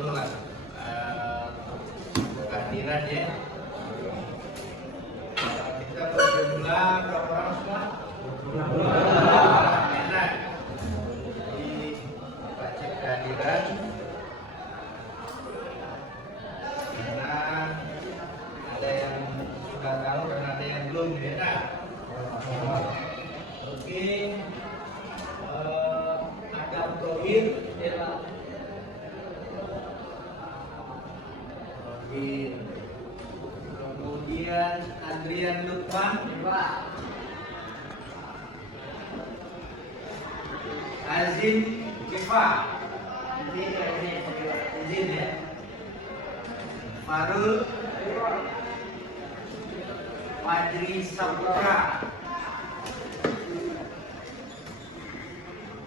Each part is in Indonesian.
dulu lah kehadiran ya. Kita berjumlah berapa orang semua? Enak. Jadi kita cek kehadiran. Karena ada yang sudah tahu dan ada yang belum ya. Oke. Adam Tohir kemudian Adrian Lukman Azim Kifa izin ya. Farul Fajri Saputra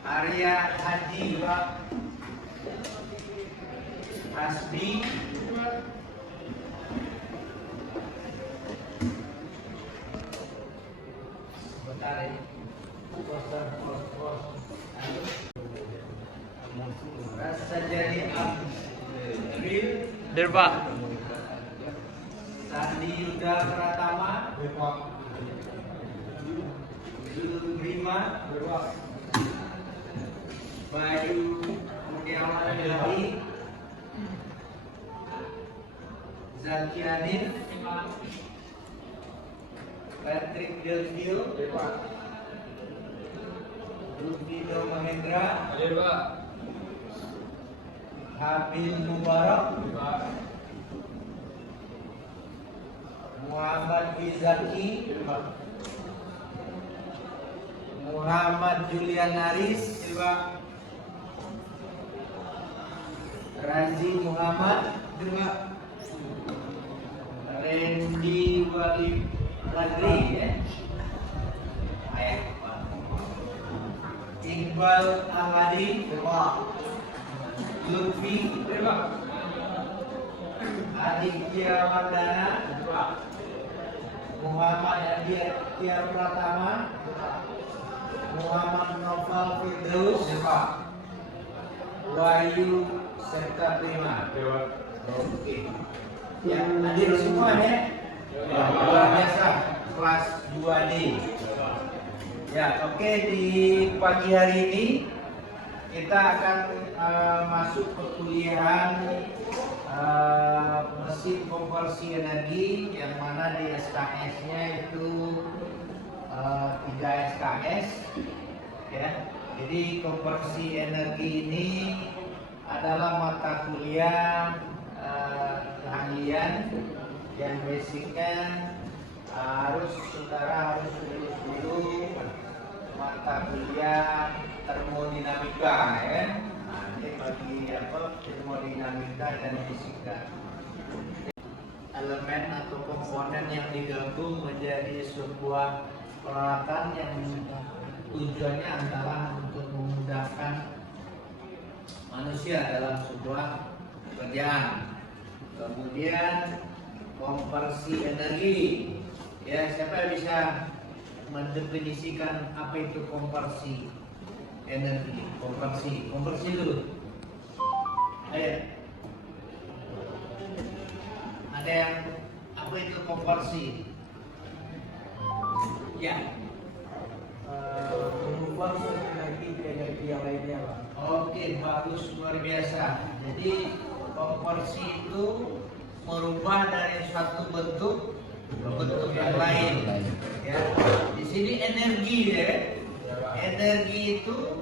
Arya Haji Rasbi bentar ini rasa jadi April Derba Sandi Yuda Pratama Zulgrima Bayu Mudiawan Hadi Zakianin Patrick Delvio Rufido Mahendra Habil Mubarak Muhammad Bizaki Muhammad Julian Aris Razi Muhammad Randy Wali Ladri ya. Iqbal Ahmadi Lutfi Aditya Wardana Muhammad Adi Tiar Pratama Muhammad Noval Firdaus Wahyu serta Prima. Oke. Ya, hadir semua ya. Luar biasa kelas 2D. Ya, oke, di pagi hari ini kita akan masuk perkuliahan mesin konversi energi yang mana di SKS-nya itu 3 SKS ya. Jadi konversi energi ini adalah mata kuliah keahlian yang basicnya saudara harus lulus dulu mata kuliah termodinamika ya. Nah, ini bagi termodinamika dan fisika. Elemen atau komponen yang digabung menjadi sebuah peralatan yang tujuannya adalah untuk memudahkan manusia dalam sebuah pekerjaan. Kemudian konversi energi. Ya, siapa yang bisa mendefinisikan apa itu konversi energi? Konversi dulu. Ayo. Ada yang apa itu konversi? Ya. Mengubah energi ke energi yang lainnya, Pak. Oke, bagus, luar biasa. Jadi konversi itu merubah dari suatu bentuk ke bentuk yang lain. Ya. Di sini energi ya. Energi itu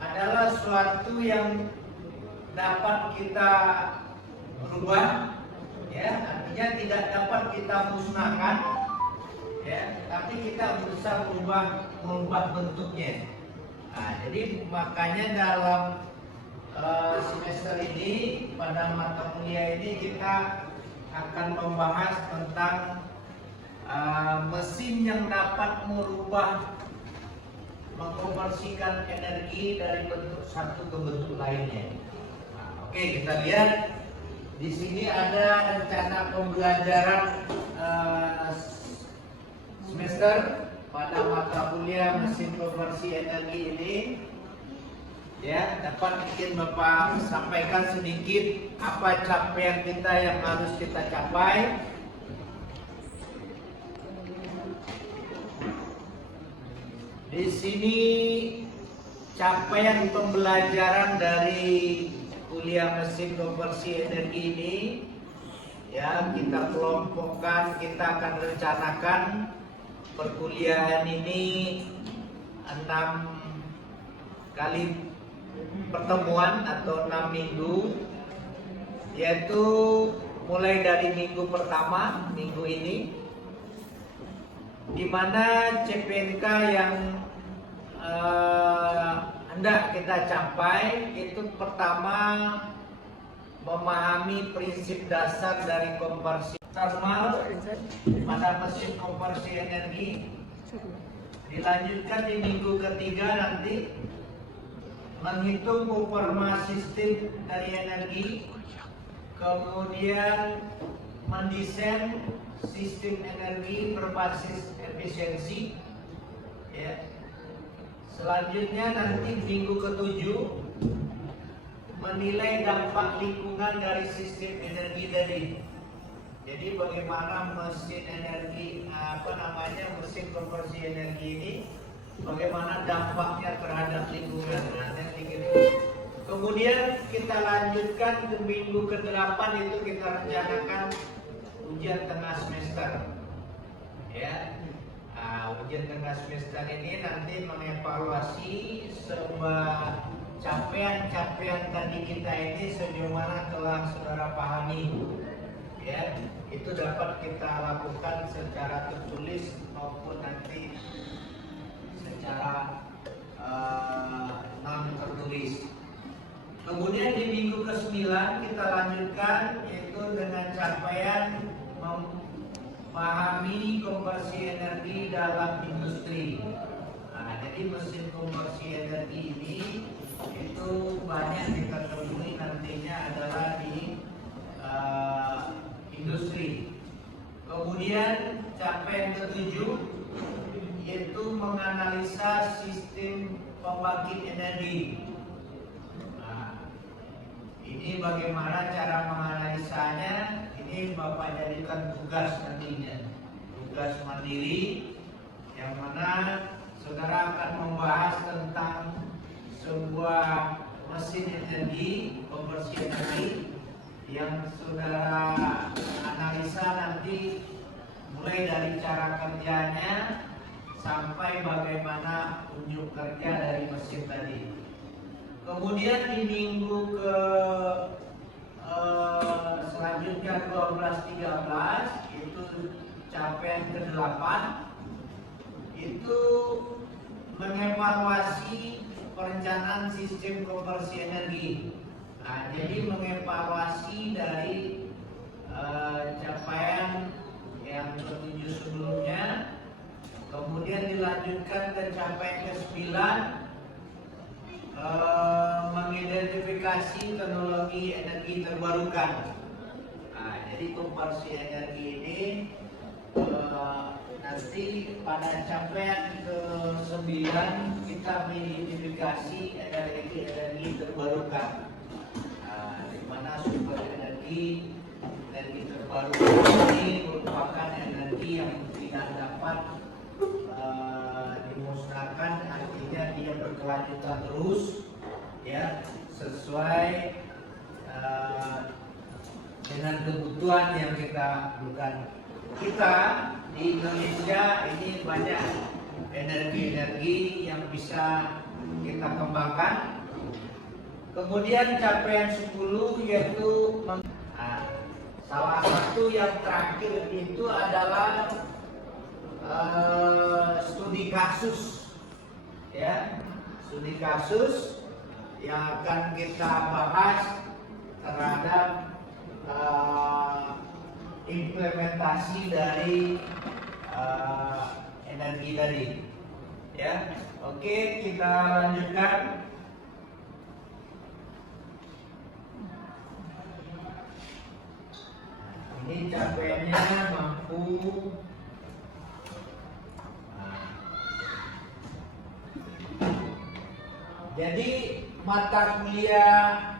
adalah suatu yang dapat kita rubah, ya, artinya tidak dapat kita musnahkan, ya, tapi kita berusaha merubah bentuknya. Nah, jadi makanya dalam semester ini pada mata kuliah ini kita akan membahas tentang mesin yang dapat mengkonversikan energi dari bentuk satu ke bentuk lainnya. Nah, oke, kita lihat di sini ada rencana pembelajaran semester pada mata kuliah mesin konversi energi ini. Ya, dapat mungkin Bapak sampaikan sedikit apa capaian kita yang harus kita capai. Di sini capaian pembelajaran dari kuliah mesin konversi energi ini, ya kita kelompokkan, kita akan rencanakan perkuliahan ini 6 kali pertemuan atau 6 minggu, yaitu mulai dari minggu pertama, minggu ini, di mana CPNK yang hendak kita capai itu pertama memahami prinsip dasar dari konversi thermal pada mesin konversi energi. Dilanjutkan di minggu ketiga nanti menghitung performa sistem dari energi, kemudian mendesain sistem energi berbasis efisiensi. Ya. Selanjutnya nanti minggu ketujuh menilai dampak lingkungan dari sistem energi tadi. Jadi bagaimana mesin energi mesin konversi energi ini, bagaimana dampaknya terhadap lingkungan. Kemudian kita lanjutkan ke minggu ke-8, itu kita rencanakan ujian tengah semester. Ya. Ujian tengah semester ini nanti mengevaluasi semua capaian-capaian tadi kita ini sejauh mana telah saudara pahami. Ya, itu dapat kita lakukan secara tertulis maupun nanti secara non tertulis. Kemudian di minggu ke-9 kita lanjutkan yaitu dengan capaian memahami konversi energi dalam industri. Jadi mesin konversi energi ini itu banyak kita temui nantinya adalah di industri. Kemudian capaian ke-7 yaitu menganalisa sistem pembangkit energi. Ini bagaimana cara menganalisanya? Ini Bapak jadikan tugas nantinya, tugas mandiri, yang mana saudara akan membahas tentang sebuah mesin energi, konversi energi, yang saudara analisa nanti mulai dari cara kerjanya sampai bagaimana unjuk kerja dari mesin tadi. Kemudian di minggu selanjutnya 12-13 itu capaian ke-8 itu mengevaluasi perencanaan sistem konversi energi. Jadi mengevaluasi dari capaian yang ke-7 sebelumnya, kemudian dilanjutkan ke capaian ke-9, mengidentifikasi teknologi energi terbarukan. Jadi konversi energi ini nanti pada capaian ke-9 kita mengidentifikasi energi terbarukan. Di mana sumber energi terbarukan ini merupakan energi yang tidak dapat dimusnahkan, artinya dia berkelanjutan terus, ya, sesuai dengan kebutuhan yang kita butuhkan. Kita di Indonesia ini banyak energi-energi yang bisa kita kembangkan. Kemudian capaian 10 yaitu salah satu yang terakhir itu adalah studi kasus, ya, studi kasus yang akan kita bahas terhadap implementasi dari energi tadi, ya. Oke, kita lanjutkan. Ini capaiannya mampu jadi mata kuliah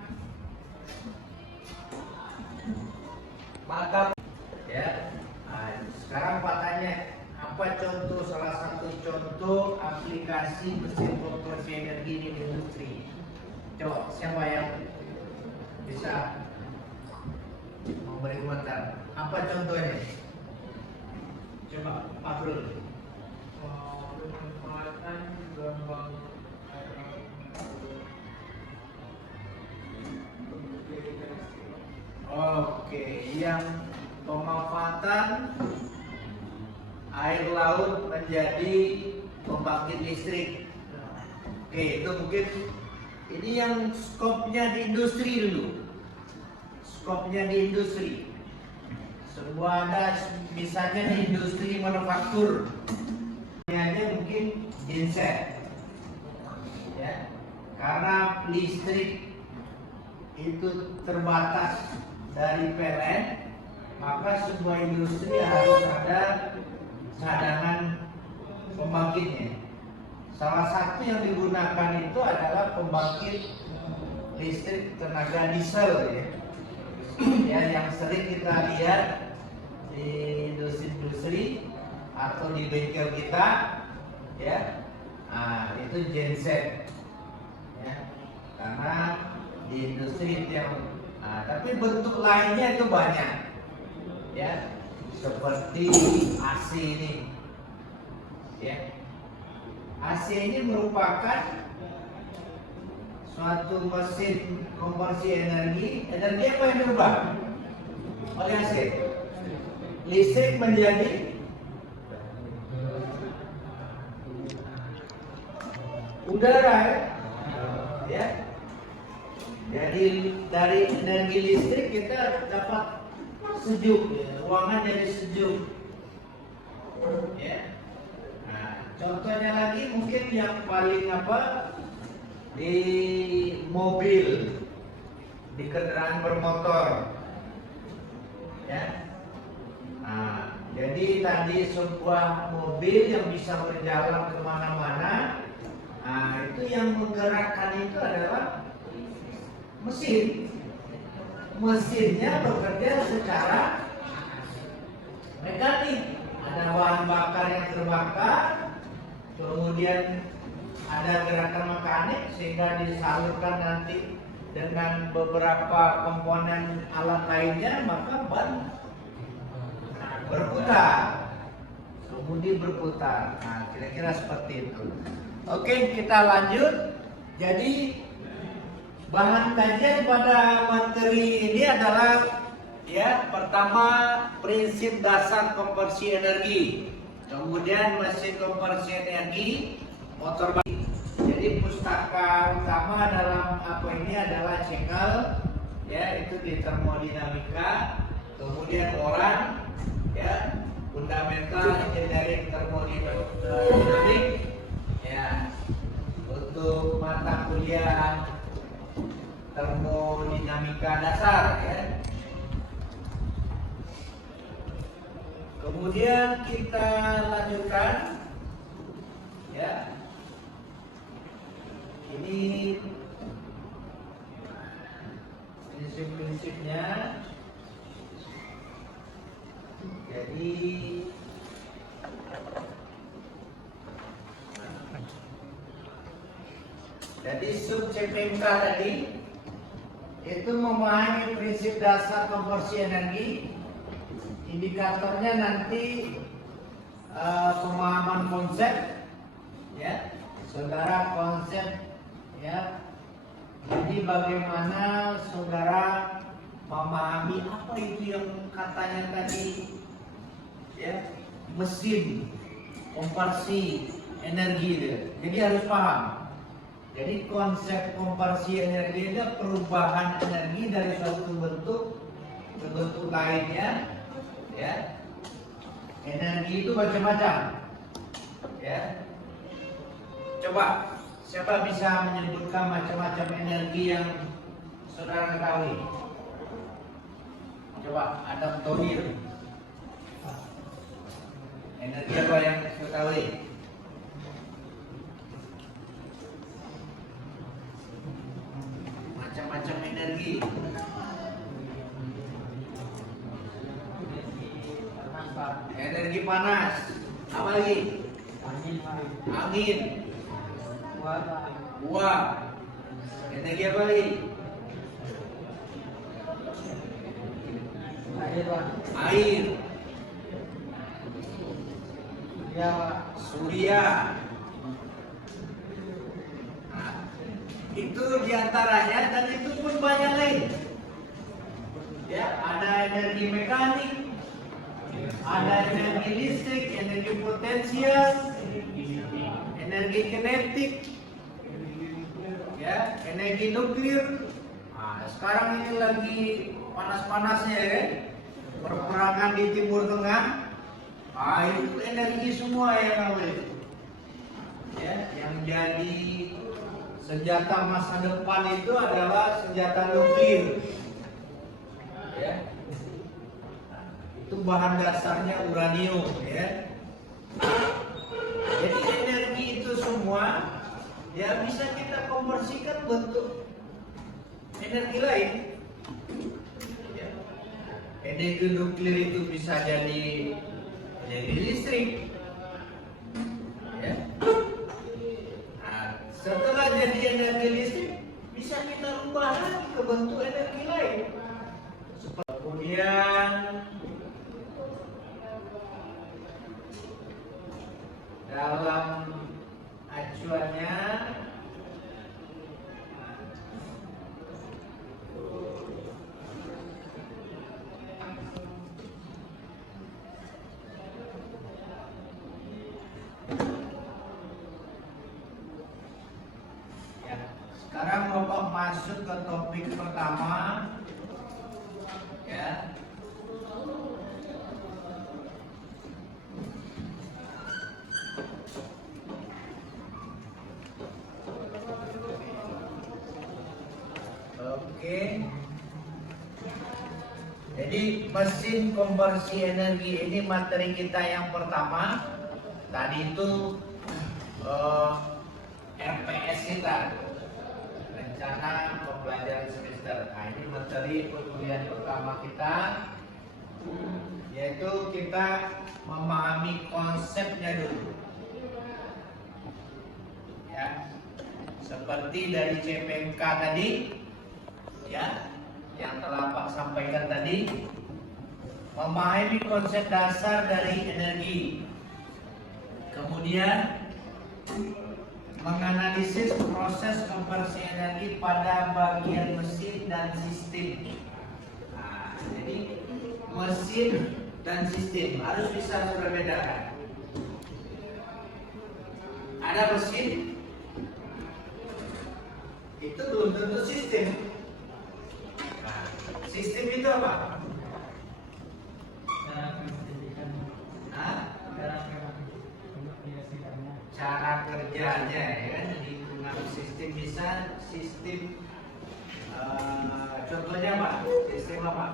ya. Nah, sekarang Pak tanya, apa contoh, salah satu contoh aplikasi mesin konversi energi di industri? Coba siapa yang bisa memberi komentar? Apa contohnya? Coba Pak Brul. Pemanfaatan gelombang Oke, yang pemanfaatan air laut menjadi pembangkit listrik. Oke, itu mungkin ini yang skopnya di industri dulu. Skopnya di industri. Semua ada misalnya di industri manufaktur. Ini mungkin genset. Ya. Karena listrik itu terbatas dari PLN, maka sebuah industri harus ada cadangan pembangkitnya. Salah satu yang digunakan itu adalah pembangkit listrik tenaga diesel ya. Ya, yang sering kita lihat di industri-industri atau di bengkel kita ya. Nah, itu genset ya. Karena di industri itu yang tapi bentuk lainnya itu banyak ya, seperti AC ini ya. AC ini merupakan suatu mesin konversi energi apa yang berubah oleh AC? Listrik menjadi udara ya. Jadi dari energi listrik kita dapat sejuk, ya. Ruangan jadi sejuk. Ya. Nah, contohnya lagi mungkin yang paling di mobil, di kendaraan bermotor. Ya. Nah, jadi tadi sebuah mobil yang bisa berjalan kemana-mana, nah itu yang menggerakkan itu adalah mesin. Mesinnya bekerja secara mekanik. Ada bahan bakar yang terbakar, kemudian ada gerakan mekanik sehingga disalurkan nanti dengan beberapa komponen alat lainnya, maka ban berputar, kemudi berputar. Nah, kira-kira seperti itu. Oke, kita lanjut. Jadi bahan kajian pada materi ini adalah ya, pertama prinsip dasar konversi energi, kemudian mesin konversi energi, motor balik. Jadi pustaka utama dalam ini adalah Cengel, ya, itu di termodinamika, kemudian Moran, ya, fundamental engineering termodinamik, ya, untuk mata kuliah termodinamika dasar ya. Kemudian kita lanjutkan ya. Ini prinsip-prinsipnya. Jadi sub CPMK tadi itu memahami prinsip dasar konversi energi. Indikatornya nanti pemahaman konsep ya, saudara, konsep ya. Jadi bagaimana saudara memahami apa itu yang katanya tadi ya, mesin konversi energi itu. Jadi harus paham. Jadi konsep konversi energi itu perubahan energi dari suatu bentuk ke bentuk lainnya. Ya, energi itu macam-macam. Ya, coba siapa bisa menyebutkan macam-macam energi yang saudara ketahui? Coba Adam Thohir. Energi apa yang ketahui? energi? Energi panas. Apa lagi? Angin. Uap. Energi apa lagi? Air. Surya. Nah, itu diantaranya, dan itu pun banyak lain. Ya, ada energi mekanik, ada energi listrik, energi potensial, energi kinetik, ya, energi nuklir. Nah, sekarang ini lagi panas-panasnya ya, perperangan di Timur Tengah. Ah, itu energi semua yang namanya. Ya, yang jadi senjata masa depan itu adalah senjata nuklir. Ya. Itu bahan dasarnya uranium, ya. Jadi energi itu semua ya bisa kita konversikan bentuk energi lain. Ya. Energi nuklir itu bisa jadi energi listrik. Ya. Nah, setelah jadi energi listrik bisa kita rubah lagi ke bentuk energi lain. Kemudian dalam acuannya ya, sekarang Bapak masuk ke topik pertama. Ya. Oke. Jadi mesin konversi energi ini materi kita yang pertama. Tadi itu RPS kita, rencana pembelajaran semester. Nah, ini materi perkuliahan pertama kita, yaitu kita memahami konsepnya dulu. Ya, seperti dari CPNK tadi, ya, yang telah Pak sampaikan tadi, memahami konsep dasar dari energi, kemudian menganalisis proses konversi energi pada bagian mesin dan sistem. Nah, jadi mesin dan sistem harus bisa berbeda. Ada mesin, itu belum tentu sistem. Nah, sistem itu apa? Hah? Cara kerjanya ya kan, hitungan sistem bisa sistem contohnya apa? Sistem apa?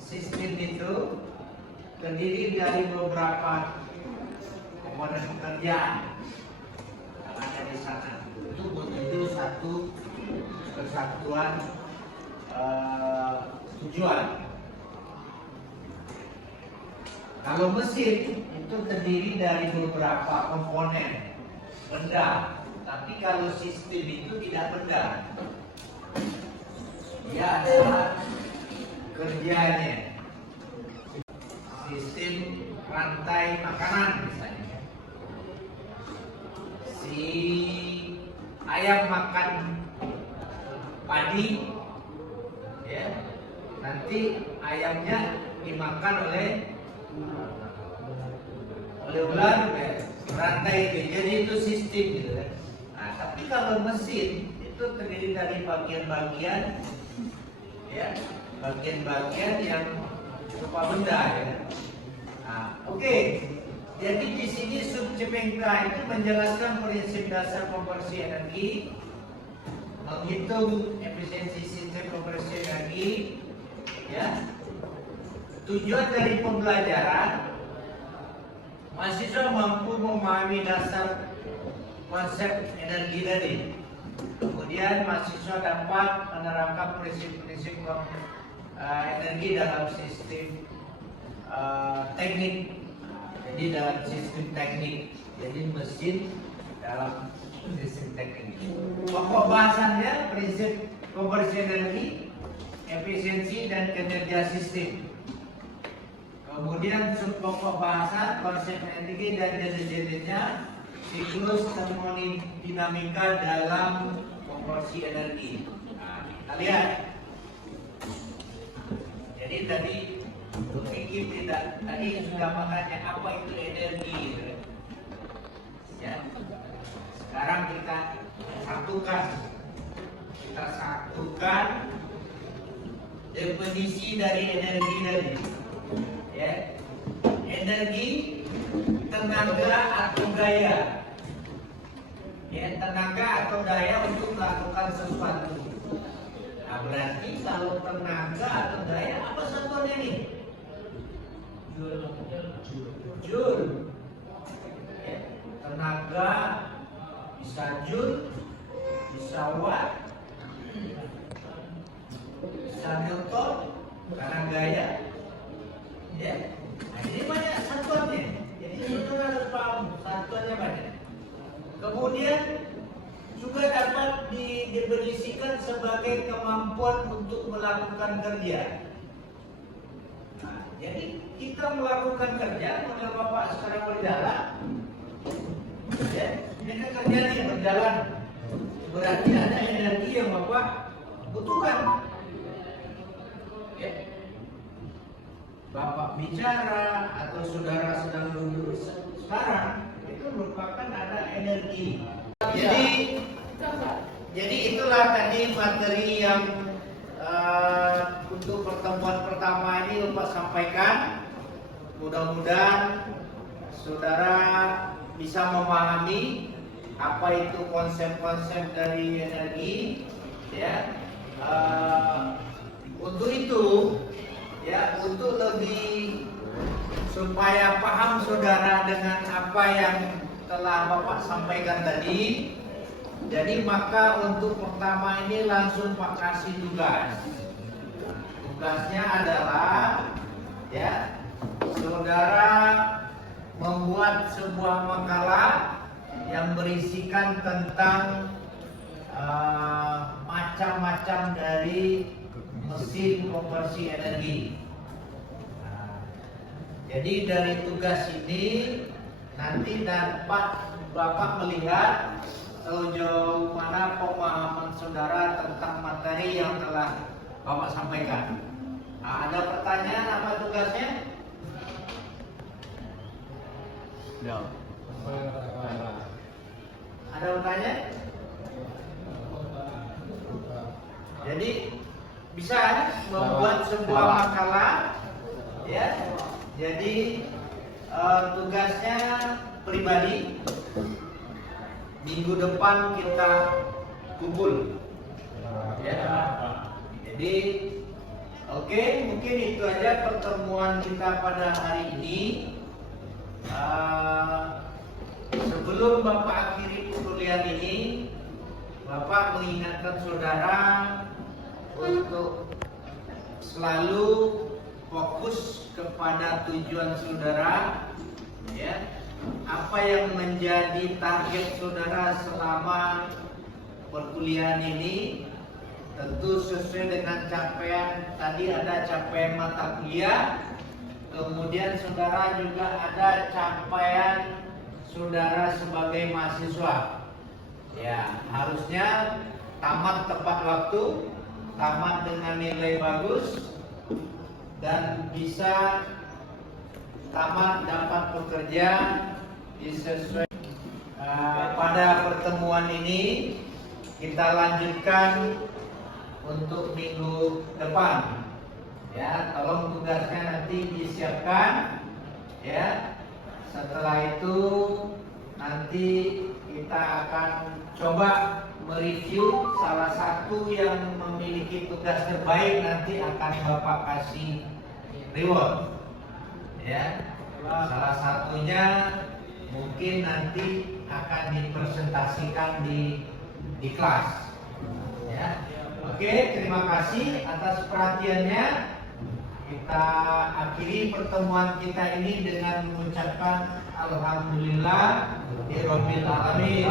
Sistem itu terdiri dari beberapa komponen pekerjaan yang ada di sana. Itu menuju satu kesatuan tujuan. Kalau mesin itu terdiri dari beberapa komponen benda, tapi kalau sistem itu tidak benda. Dia adalah kerjanya. Sistem rantai makanan misalnya. Si ayam makan padi, ya, nanti ayamnya dimakan oleh ular, rantai itu. Jadi itu sistem gitu kan. Nah, tapi kalau mesin itu terdiri dari bagian-bagian, ya, bagian-bagian yang berupa benda ya. Nah, oke. Jadi di sini sub CPNK itu menjelaskan prinsip dasar konversi energi, menghitung efisiensi sistem konversi energi, ya. Tujuan dari pembelajaran, mahasiswa mampu memahami dasar konsep energi tadi. Kemudian mahasiswa dapat menerapkan prinsip-prinsip energi dalam sistem teknik. Jadi dalam sistem teknik, jadi mesin dalam sistem teknik. Pokok bahasannya prinsip konversi energi, efisiensi dan kinerja sistem. Kemudian subpokok bahasan konsep energi dan jenis-jenisnya, siklus termodinamika dalam konversi energi. Nah, kita lihat. Jadi tadi berpikir tidak, tadi sudah makanya apa itu energi, gitu. Ya. Sekarang kita satukan definisi dari energi tadi. Ya. Energi, tenaga atau daya. Ya, tenaga atau daya untuk melakukan sesuatu. Nah, berarti kalau tenaga atau daya apa satuannya ini? Joule. Ya, tenaga bisa joule, bisa watt, bisa newton, karena gaya. Ya, nah, ini banyak satuannya. Jadi saudara harus paham satuannya banyak. Kemudian juga dapat didefinisikan sebagai kemampuan untuk melakukan kerja. Nah, jadi kita melakukan kerja, menurut Bapak sekarang berjalan. Ya, ini kan kerja nih berjalan. Berarti ada energi yang Bapak butuhkan. Ya. Bapak bicara atau saudara sedang duduk sekarang, itu merupakan ada energi. Jadi itulah tadi materi yang untuk pertemuan pertama ini Bapak sampaikan. Mudah-mudahan saudara bisa memahami apa itu konsep-konsep dari energi. Ya, untuk itu, ya, untuk lebih supaya paham saudara dengan apa yang telah Bapak sampaikan tadi. Jadi maka untuk pertama ini langsung Pak kasih tugas. Tugasnya adalah, ya, saudara membuat sebuah makalah yang berisikan tentang macam-macam dari mesin konversi energi. Nah, jadi dari tugas ini nanti dapat Bapak melihat sejauh mana pemahaman saudara tentang materi yang telah Bapak sampaikan. Nah, ada pertanyaan apa tugasnya? Ya. Ada pertanyaan? Jadi bisa membuat sebuah makalah, ya. Jadi tugasnya pribadi. Minggu depan kita kumpul. Ya. Jadi oke, mungkin itu aja pertemuan kita pada hari ini. Sebelum Bapak akhiri perkuliahan ini, Bapak mengingatkan saudara untuk selalu fokus kepada tujuan saudara, ya. Apa yang menjadi target saudara selama perkuliahan ini, tentu sesuai dengan capaian. Tadi ada capaian mata kuliah, kemudian saudara juga ada capaian saudara sebagai mahasiswa. Ya, harusnya tamat tepat waktu, tamat dengan nilai bagus, dan bisa tamat dapat bekerja sesuai. Pada pertemuan ini kita lanjutkan untuk minggu depan. Ya, tolong tugasnya nanti disiapkan. Ya, setelah itu nanti kita akan coba mereview salah satu yang memiliki tugas terbaik, nanti akan Bapak kasih reward. Ya, salah satunya mungkin nanti akan dipresentasikan di di kelas. Ya. Oke, terima kasih atas perhatiannya. Kita akhiri pertemuan kita ini dengan mengucapkan alhamdulillah rabbil alamin.